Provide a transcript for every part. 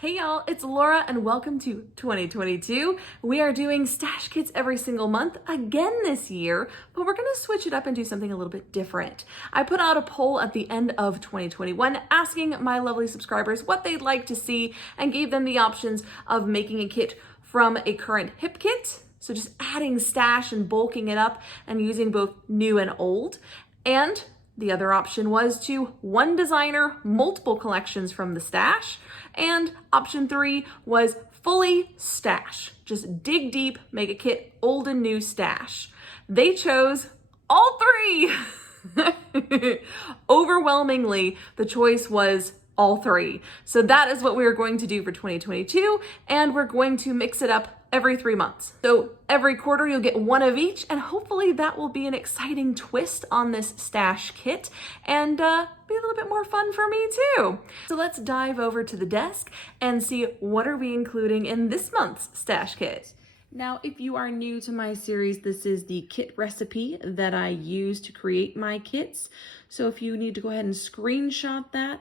Hey y'all, it's Laura and welcome to 2022. We are doing stash kits every single month again this year, but we're gonna switch it up and do something a little bit different. I put out a poll at the end of 2021 asking my lovely subscribers what they'd like to see and gave them the options of making a kit from a current hip kit, so just adding stash and bulking it up and using both new and old, and the other option was to one designer, multiple collections from the stash. And option 3 was fully stash. Just dig deep, make a kit, old and new stash. They chose all 3. Overwhelmingly, the choice was all 3. So that is what we are going to do for 2022. And we're going to mix it up every 3 months. So every quarter you'll get one of each, and hopefully that will be an exciting twist on this stash kit and be a little bit more fun for me too. So let's dive over to the desk and see what are we including in this month's stash kit. Now, if you are new to my series, this is the kit recipe that I use to create my kits. So if you need to go ahead and screenshot that,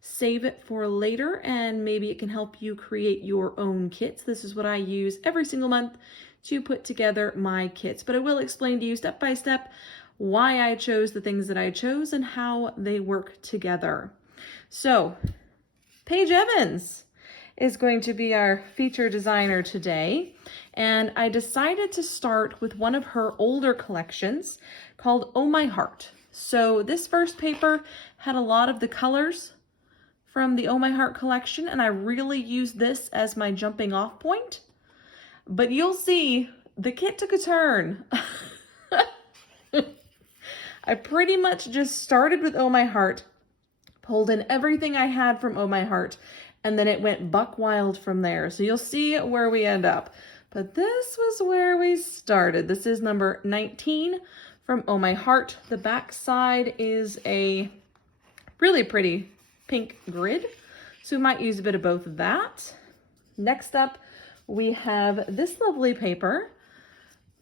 save it for later, and maybe it can help you create your own kits. This is what I use every single month to put together my kits, but I will explain to you step by step why I chose the things that I chose and how they work together. So Paige Evans is going to be our feature designer today, and I decided to start with one of her older collections called Oh My Heart. So this first paper had a lot of the colors from the Oh My Heart collection, and I really used this as my jumping off point. But you'll see, the kit took a turn. I pretty much just started with Oh My Heart, pulled in everything I had from Oh My Heart, and then it went buck wild from there. So you'll see where we end up. But this was where we started. This is number 19 from Oh My Heart. The back side is a really pretty pink grid, so we might use a bit of both of that. Next up, we have this lovely paper.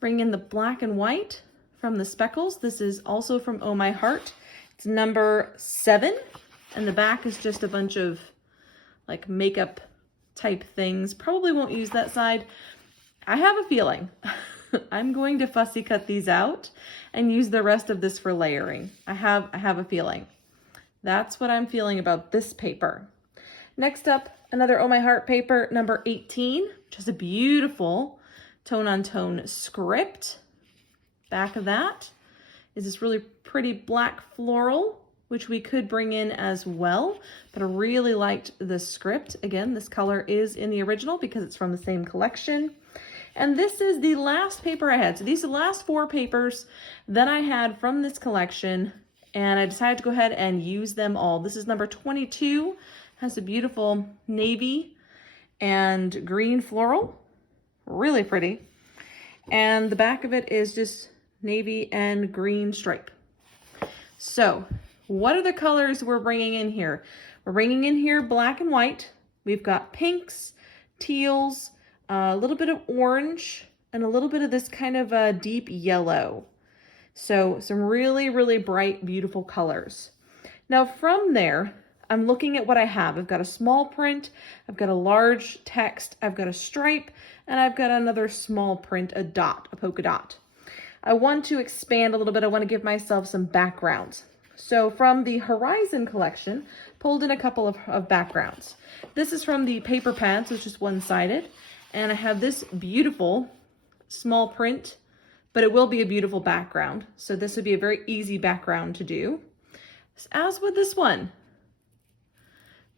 Bring in the black and white from the speckles. This is also from Oh My Heart. It's number 7, and the back is just a bunch of like makeup type things. Probably won't use that side. I have a feeling I'm going to fussy cut these out and use the rest of this for layering. I have a feeling. That's what I'm feeling about this paper. Next up, another Oh My Heart paper, number 18, which is a beautiful tone-on-tone script. Back of that is this really pretty black floral, which we could bring in as well, but I really liked the script. Again, this color is in the original because it's from the same collection. And this is the last paper I had. So these are the last 4 papers that I had from this collection, and I decided to go ahead and use them all. This is number 22, has a beautiful navy and green floral, really pretty. And the back of it is just navy and green stripe. So what are the colors we're bringing in here? We're bringing in here black and white. We've got pinks, teals, a little bit of orange, and a little bit of this kind of a deep yellow. So some really, really bright, beautiful colors. Now from there, I'm looking at what I have. I've got a small print, I've got a large text, I've got a stripe, and I've got another small print, a dot, a polka dot. I want to expand a little bit. I want to give myself some backgrounds. So from the Horizon collection, pulled in a couple of backgrounds. This is from the paper pad, so it's just one-sided. And I have this beautiful small print, but it will be a beautiful background. So this would be a very easy background to do. As with this one,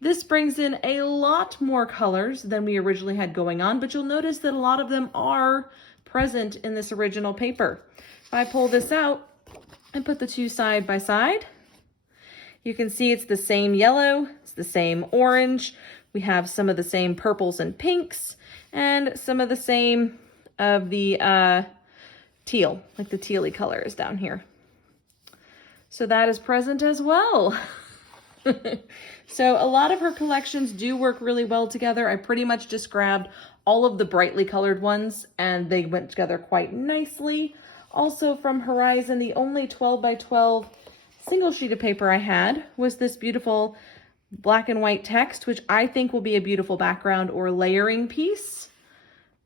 this brings in a lot more colors than we originally had going on, but you'll notice that a lot of them are present in this original paper. If I pull this out and put the 2 side by side, you can see it's the same yellow, it's the same orange. We have some of the same purples and pinks, and some of the same of the teal, like the tealy color is down here. So that is present as well. So a lot of her collections do work really well together. I pretty much just grabbed all of the brightly colored ones and they went together quite nicely. Also from Horizon, the only 12 by 12 single sheet of paper I had was this beautiful black and white text, which I think will be a beautiful background or layering piece.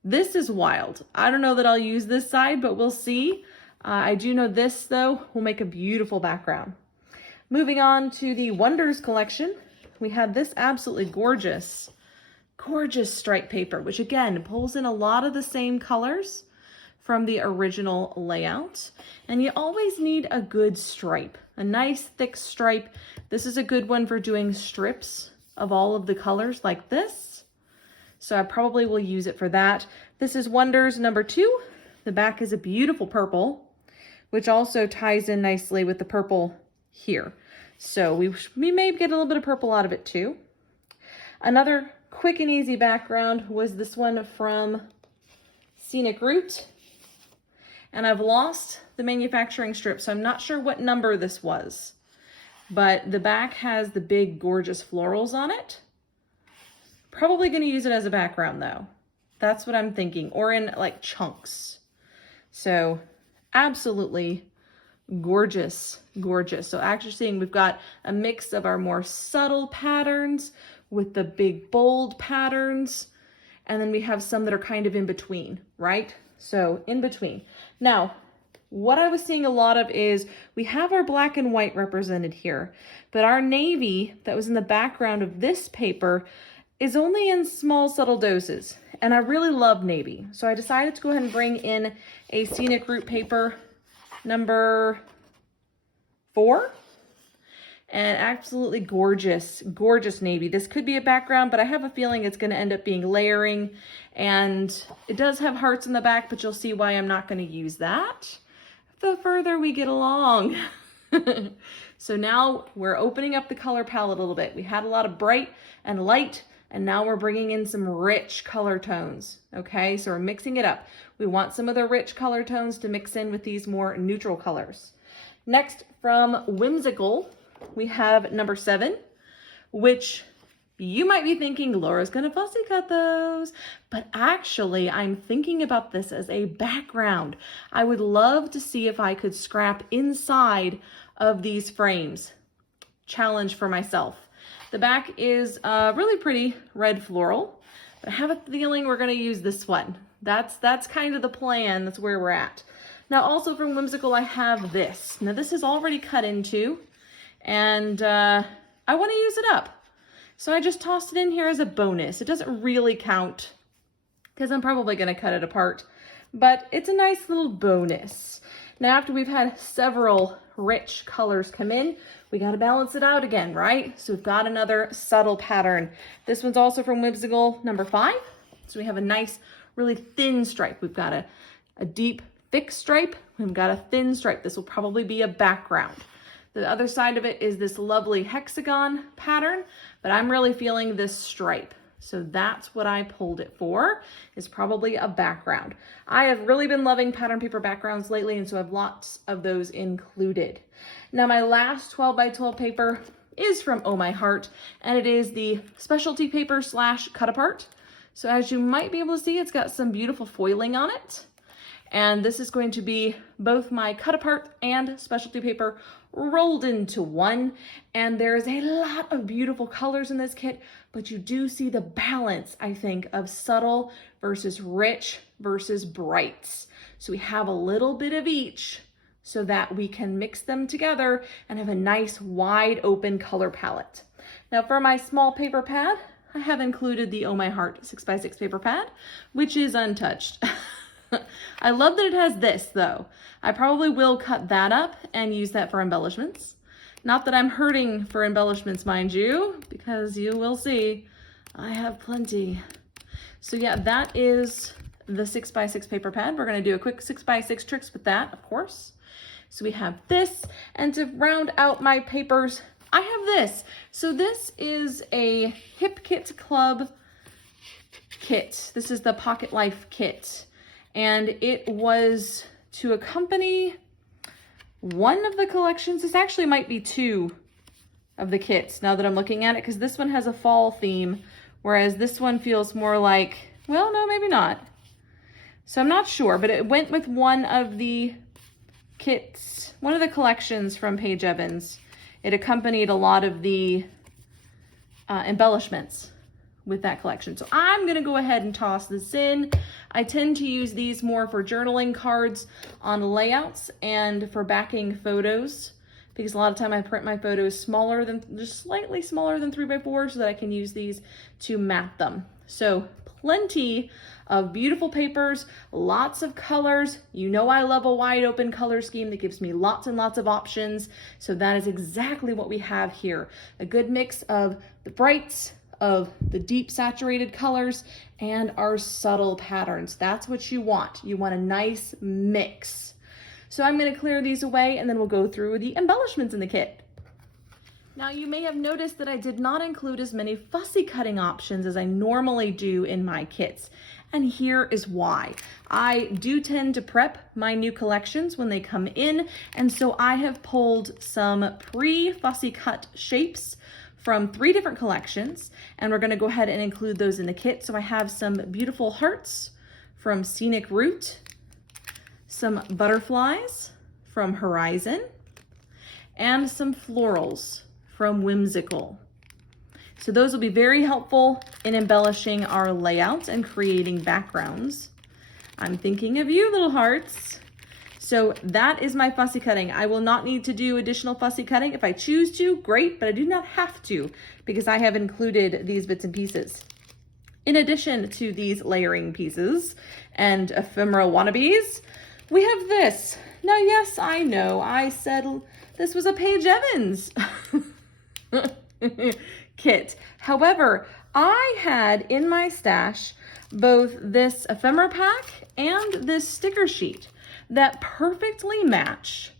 This is wild. I don't know that I'll use this side, but we'll see. I do know this, though, will make a beautiful background. Moving on to the Wonders collection, we have this absolutely gorgeous, gorgeous stripe paper, which again pulls in a lot of the same colors from the original layout. And you always need a good stripe, a nice thick stripe. This is a good one for doing strips of all of the colors like this. So I probably will use it for that. This is Wonders number 2. The back is a beautiful purple, which also ties in nicely with the purple here. So we may get a little bit of purple out of it too. Another quick and easy background was this one from Scenic Route. And I've lost the manufacturing strip, so I'm not sure what number this was. But the back has the big gorgeous florals on it. Probably going to use it as a background though. That's what I'm thinking, or in like chunks. So absolutely gorgeous, gorgeous. So actually seeing we've got a mix of our more subtle patterns with the big bold patterns. And then we have some that are kind of in between, right? So in between. Now, what I was seeing a lot of is we have our black and white represented here, but our navy that was in the background of this paper is only in small subtle doses. And I really love navy. So I decided to go ahead and bring in a Scenic Route paper number 4. And absolutely gorgeous, gorgeous navy. This could be a background, but I have a feeling it's going to end up being layering. And it does have hearts in the back, but you'll see why I'm not going to use that the further we get along. So now we're opening up the color palette a little bit. We had a lot of bright and light, and now we're bringing in some rich color tones. Okay, so we're mixing it up. We want some of the rich color tones to mix in with these more neutral colors. Next, from Whimsical, we have number 7, which you might be thinking Laura's gonna fussy cut those, but actually I'm thinking about this as a background. I would love to see if I could scrap inside of these frames. Challenge for myself. The back is really pretty red floral, but I have a feeling we're gonna use this one. That's kind of the plan. That's where we're at. Now also from Whimsical, I have this. Now this is already cut into, and I want to use it up. So I just tossed it in here as a bonus. It doesn't really count because I'm probably going to cut it apart, but it's a nice little bonus. Now after we've had several rich colors come in, we got to balance it out again, right? So we've got another subtle pattern. This one's also from Whimsical number 5. So we have a nice, really thin stripe. We've got a deep, thick stripe. We've got a thin stripe. This will probably be a background. The other side of it is this lovely hexagon pattern, but I'm really feeling this stripe. So that's what I pulled it for, is probably a background. I have really been loving pattern paper backgrounds lately, and so I have lots of those included. Now my last 12 by 12 paper is from Oh My Heart, and it is the specialty paper / cut apart. So as you might be able to see, it's got some beautiful foiling on it. And this is going to be both my cut apart and specialty paper rolled into one. And there's a lot of beautiful colors in this kit, but you do see the balance, I think, of subtle versus rich versus brights. So we have a little bit of each so that we can mix them together and have a nice wide open color palette. Now for my small paper pad, I have included the Oh My Heart 6x6 paper pad, which is untouched. I love that it has this though. I probably will cut that up and use that for embellishments. Not that I'm hurting for embellishments, mind you, because you will see I have plenty. So yeah, that is the 6x6 paper pad. We're gonna do a quick 6x6 tricks with that, of course. So we have this, and to round out my papers, I have this. So this is a Hip Kit Club kit. This is the Pocket Life kit. And it was to accompany one of the collections. This actually might be 2 of the kits now that I'm looking at it, because this one has a fall theme, whereas this one feels more like, well, no, maybe not. So I'm not sure, but it went with one of the kits, one of the collections from Paige Evans. It accompanied a lot of the embellishments with that collection. So I'm gonna go ahead and toss this in. I tend to use these more for journaling cards on layouts and for backing photos, because a lot of time I print my photos smaller than, just slightly smaller than 3x4, so that I can use these to map them. So plenty of beautiful papers, lots of colors. You know I love a wide open color scheme that gives me lots and lots of options. So that is exactly what we have here. A good mix of the brights, of the deep saturated colors, and our subtle patterns. That's what you want. You want a nice mix. So I'm going to clear these away, and then we'll go through the embellishments in the kit. Now you may have noticed that I did not include as many fussy cutting options as I normally do in my kits. And here is why. I do tend to prep my new collections when they come in, and so I have pulled some pre-fussy cut shapes from 3 different collections, and we're going to go ahead and include those in the kit. So I have some beautiful hearts from Scenic Route, some butterflies from Horizon, and some florals from Whimsical. So those will be very helpful in embellishing our layouts and creating backgrounds. I'm thinking of you, little hearts. So that is my fussy cutting. I will not need to do additional fussy cutting. If I choose to, great, but I do not have to, because I have included these bits and pieces. In addition to these layering pieces and ephemera wannabes, we have this. Now, yes, I know, I said this was a Paige Evans kit. However, I had in my stash both this ephemera pack and this sticker sheet that perfectly match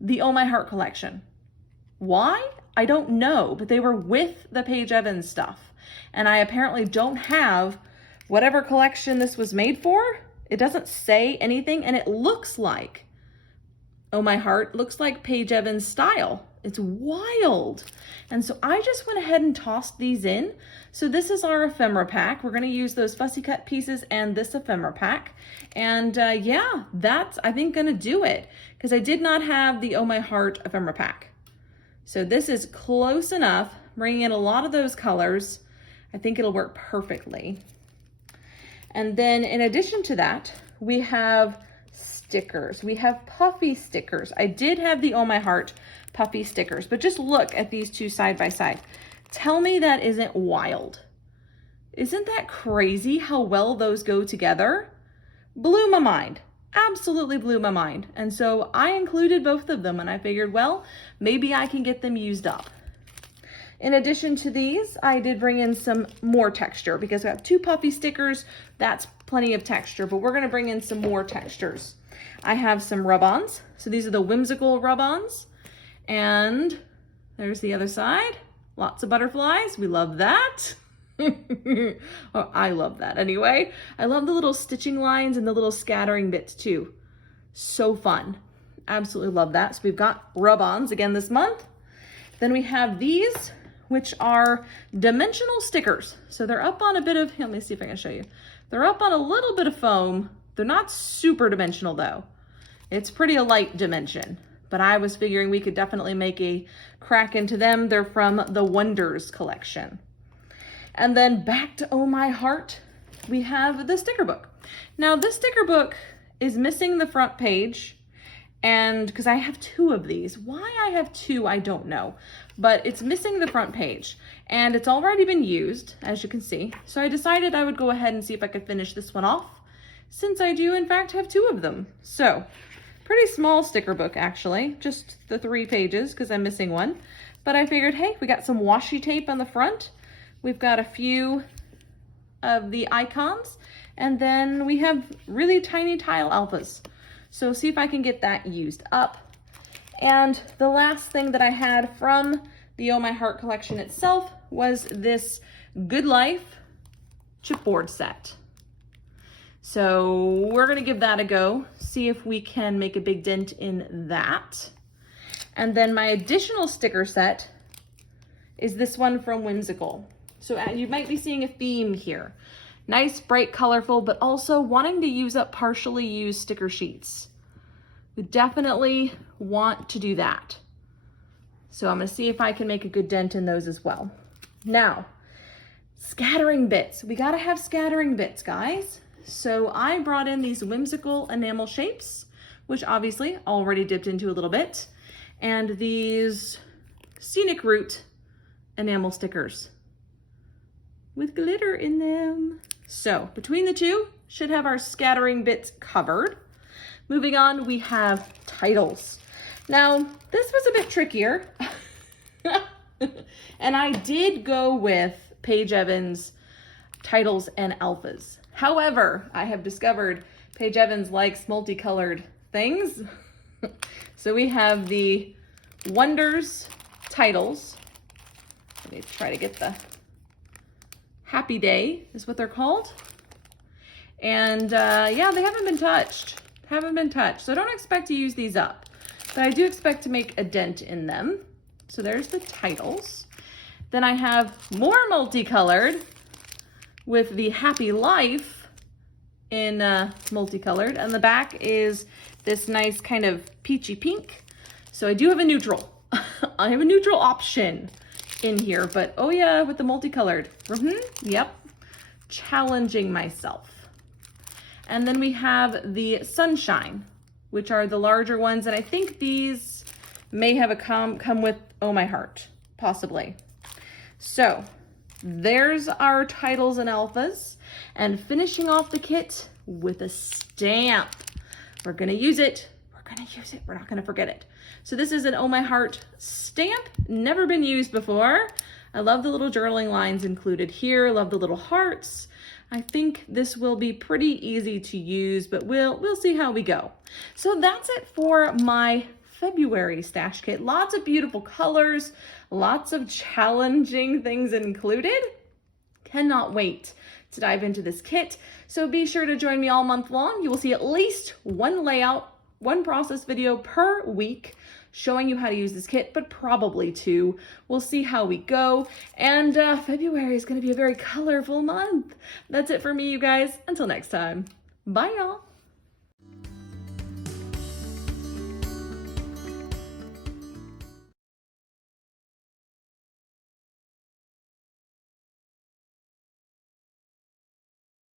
the Oh My Heart collection. Why? I don't know, but they were with the Paige Evans stuff. And I apparently don't have whatever collection this was made for. It doesn't say anything, and it looks like Oh My Heart, looks like Paige Evans style. It's wild. And so I just went ahead and tossed these in. So this is our ephemera pack. We're gonna use those fussy cut pieces and this ephemera pack. And yeah, that's, I think, gonna do it, because I did not have the Oh My Heart ephemera pack. So this is close enough, bringing in a lot of those colors. I think it'll work perfectly. And then in addition to that, we have stickers. We have puffy stickers. I did have the Oh My Heart puffy stickers, but just look at these two side by side. Tell me that isn't wild. Isn't that crazy how well those go together? Blew my mind. Absolutely blew my mind. And so I included both of them, and I figured, well, maybe I can get them used up. In addition to these, I did bring in some more texture, because I have 2 puffy stickers. That's plenty of texture, but we're going to bring in some more textures. I have some rub-ons. So these are the Whimsical rub-ons. And there's the other side. Lots of butterflies. We love that. Oh, I love that anyway. I love the little stitching lines and the little scattering bits too. So fun. Absolutely love that. So we've got rub-ons again this month. Then we have these, which are dimensional stickers. So they're up on a bit of, let me see if I can show you. They're up on a little bit of foam. They're not super dimensional though. It's pretty a light dimension, but I was figuring we could definitely make a crack into them. They're from the Wonders collection. And then back to Oh My Heart, we have the sticker book. Now this sticker book is missing the front page, and because I have 2 of these. Why I have 2, I don't know, but it's missing the front page, and it's already been used, as you can see. So I decided I would go ahead and see if I could finish this one off, since I do in fact have 2 of them. So pretty small sticker book actually, just the 3 pages because I'm missing one. But I figured, hey, we got some washi tape on the front. We've got a few of the icons, and then we have really tiny tile alphas. So see if I can get that used up. And the last thing that I had from the Oh My Heart collection itself was this Good Life chipboard set. So we're gonna give that a go, see if we can make a big dent in that. And then my additional sticker set is this one from Whimsical. So you might be seeing a theme here. Nice, bright, colorful, but also wanting to use up partially used sticker sheets. We definitely want to do that. So I'm gonna see if I can make a good dent in those as well. Now, scattering bits. We gotta have scattering bits, guys. So I brought in these whimsical enamel shapes, which obviously already dipped into a little bit, and these scenic route enamel stickers with glitter in them. So between the two, should have our scattering bits covered. Moving on, we have titles. Now, this was a bit trickier. And I did go with Paige Evans titles and alphas. However, I have discovered Paige Evans likes multicolored things. So we have the Wonders titles. Let me try to get the Happy Day is what they're called. And yeah, they haven't been touched. So I don't expect to use these up, but I do expect to make a dent in them. So there's the titles. Then I have more multicolored with the Happy Life in multicolored, and the back is this nice kind of peachy pink. So I do have a neutral. I have a neutral option in here, but oh yeah, with the multicolored. Yep, challenging myself. And then we have the Sunshine, which are the larger ones, and I think these may have a come with Oh My Heart, possibly. So there's our titles and alphas, and finishing off the kit with a stamp. We're gonna use it. We're not gonna forget it. So this is an Oh My Heart stamp, never been used before. I love the little journaling lines included here. Love the little hearts. I think this will be pretty easy to use, but we'll see how we go. So that's it for my February stash kit. Lots of beautiful colors, lots of challenging things included. Cannot wait to dive into this kit. So be sure to join me all month long. You will see at least one layout, one process video per week showing you how to use this kit, but probably two. We'll see how we go. And February is going to be a very colorful month. That's it for me, you guys. Until next time. Bye, y'all.